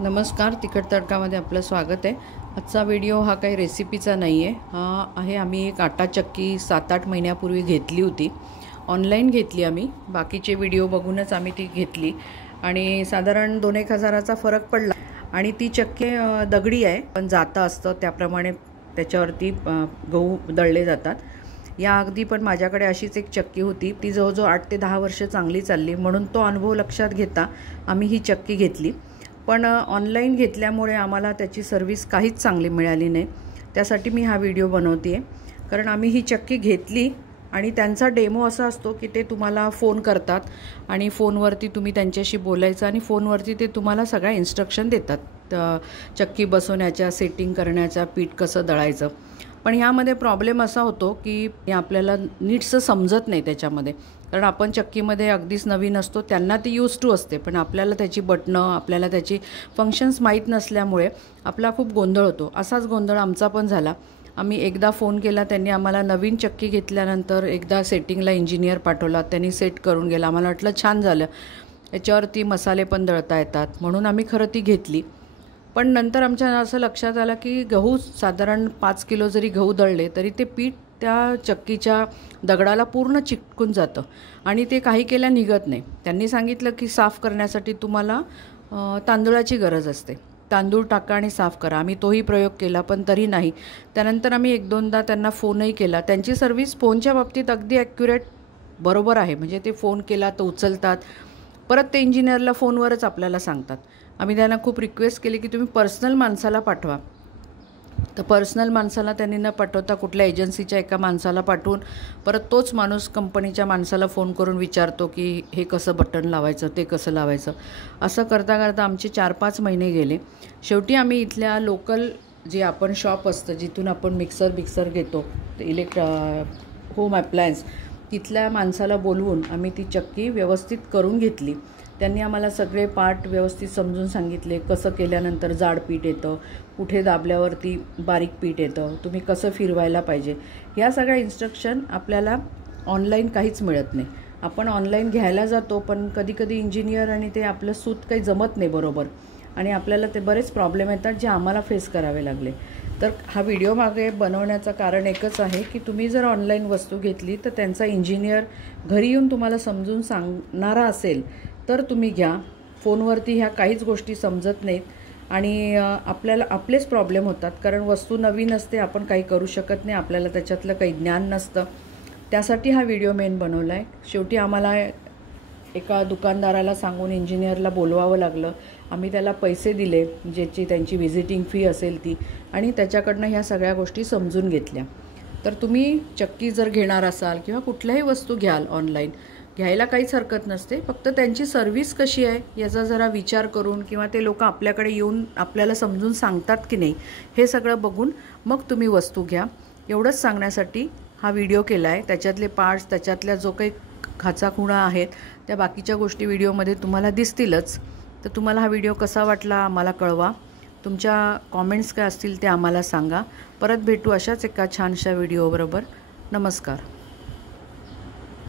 नमस्कार, तिखट तडकामध्ये आपलं स्वागत आहे। आजचा व्हिडिओ हा काही रेसिपीचा नाही आहे। हा आहे आम्ही एक आटा चक्की 7-8 महिन्यापूर्वी घेतली होती। ऑनलाईन घेतली आम्ही, बाकीचे व्हिडिओ बघूनच आम्ही ती घेतली आणि साधारण 2-1 हजाराचा फरक पडला। आणि ती चक्की दगडी आहे, पण जातं असतं त्याप्रमाणे त्याच्यावरती गहू दळले जातात। या अगदी पण माझ्याकडे अशीच एक चक्की होती, ती जवळजवळ 8 ते 10 वर्ष चांगली चालली, म्हणून तो अनुभव लक्षात घेता आम्ही ही चक्की घेतली। पण ऑनलाईन घेतल्यामुळे आम्हाला त्याची सर्व्हिस काहीच चांगली मिळाली नाही। त्यासाठी मी हा व्हिडिओ बनवते आहे, कारण आम्ही ही चक्की घेतली आणि त्यांचा डेमो असा असतो की ते तुम्हाला फोन करतात आणि फोनवरती तुम्ही त्यांच्याशी बोलायचं आणि फोनवरती ते तुम्हाला सगळ्या इन्स्ट्रक्शन देतात चक्की बसवण्याच्या, सेटिंग करण्याच्या, पीठ कसं दळायचं। पण ह्यामध्ये प्रॉब्लेम असा होतो की आपल्याला नीटसं समजत नाही त्याच्यामध्ये, कारण आपण चक्कीमध्ये अगदीच नवीन असतो, त्यांना ती यूज टू असते, पण आपल्याला त्याची बटणं, आपल्याला त्याची फंक्शन्स माहीत नसल्यामुळे आपला खूप गोंधळ होतो। असाच गोंधळ आमचा पण झाला। आम्ही एकदा फोन केला, त्यांनी आम्हाला नवीन चक्की घेतल्यानंतर एकदा सेटिंगला इंजिनियर पाठवला, त्यांनी सेट करून गेला। आम्हाला वाटलं छान झालं, याच्यावरती मसाले पण दळता येतात, म्हणून आम्ही खरं ती घेतली। पण नंतर आमच्या असं लक्षात आलं की गहू साधारण 5 किलो जरी गहू दळले तरी ते पीठ त्या चक्कीच्या दगडाला पूर्ण चिटकून जातं आणि ते काही केल्या निघत नाही। त्यांनी सांगितलं की साफ करण्यासाठी तुम्हाला तांदूळाची गरज असते, तांदूळ टाका आणि साफ करा। आम्ही तोही प्रयोग केला, पण तरी नाही। त्यानंतर आम्ही 1-2दा त्यांना फोनही केला। त्यांची सर्व्हिस फोनच्या बाबतीत अगदी ॲक्युरेट बरोबर आहे, म्हणजे ते फोन केला तर उचलतात, परत ते इंजिनियरला फोनवरच आपल्याला सांगतात। आम्ही त्यांना खूप रिक्वेस्ट केली की तुम्ही पर्सनल माणसाला पाठवा, तर पर्सनल माणसाला त्यांनी न पाठवता कुठल्या एजन्सीच्या एका माणसाला पाठवून परत तोच माणूस कंपनीच्या माणसाला फोन करून विचारतो की हे कसं बटन लावायचं, ते कसं लावायचं। असं करता करता आमचे 4-5 महिने गेले। शेवटी आम्ही इथल्या लोकल जे आपण शॉप असतं जिथून आपण मिक्सर घेतो, ते होम अप्लायन्स, तिथल्या माणसाला बोलवून आम्ही ती चक्की व्यवस्थित करून घेतली। त्यांनी आम्हाला सगळे पार्ट व्यवस्थित समजून सांगितले, कसं केल्यानंतर जाड पीठ येतं, कुठे दाबल्यावरती बारीक पीठ येतं, तुम्ही कसं फिरवायला पाहिजे। ह्या सगळ्या इन्स्ट्रक्शन आपल्याला ऑनलाईन काहीच मिळत नाही। आपण ऑनलाईन घ्यायला जातो, पण कधीकधी इंजिनियर आणि ते आपलं सूत काही जमत नाही बरोबर, आणि आपल्याला ते बरेच प्रॉब्लेम येतात जे आम्हाला फेस करावे लागले। तर हा व्हिडिओ मागे बनवण्याचं कारण एकच आहे की तुम्ही जर ऑनलाईन वस्तू घेतली तर त्यांचा इंजिनियर घरी येऊन तुम्हाला समजून सांगणारा असेल तर तुम्ही घ्या। फोनवरती ह्या काहीच गोष्टी समजत नाहीत आणि आपल्याला आपलेच प्रॉब्लेम होतात, कारण वस्तू नवीन असते, आपण काही करू शकत नाही, आपल्याला त्याच्यातलं काही ज्ञान नसतं। त्यासाठी हा व्हिडिओ मेन बनवला आहे। शेवटी आम्हाला एका दुकानदाराला सांगून इंजिनियरला बोलवावं लागलं। आम्ही त्याला पैसे दिले, ज्याची त्यांची व्हिजिटिंग फी असेल ती, आणि त्याच्याकडनं ह्या सगळ्या गोष्टी समजून घेतल्या। तर तुम्ही चक्की जर घेणार असाल किंवा कुठल्याही वस्तू घ्याल ऑनलाईन, घ्यायला काहीच हरकत नसते, फक्त त्यांची सर्व्हिस कशी आहे याचा जरा विचार करून, किंवा ते लोक आपल्याकडे येऊन आपल्याला समजून सांगतात की नाही हे सगळं बघून मग तुम्ही वस्तू घ्या। एवढंच सांगण्यासाठी हा व्हिडिओ केला आहे। त्याच्यातले पार्ट्स, त्याच्यातल्या जो काही खाचाखुणा आहेत, त्या बाकीच्या गोष्टी व्हिडिओमध्ये तुम्हाला दिसतीलच। तर तुम्हाला हा व्हिडिओ कसा वाटला आम्हाला कळवा, तुमच्या कॉमेंट्स काय असतील ते आम्हाला सांगा। परत भेटू अशाच एका छानशा व्हिडिओबरोबर। नमस्कार।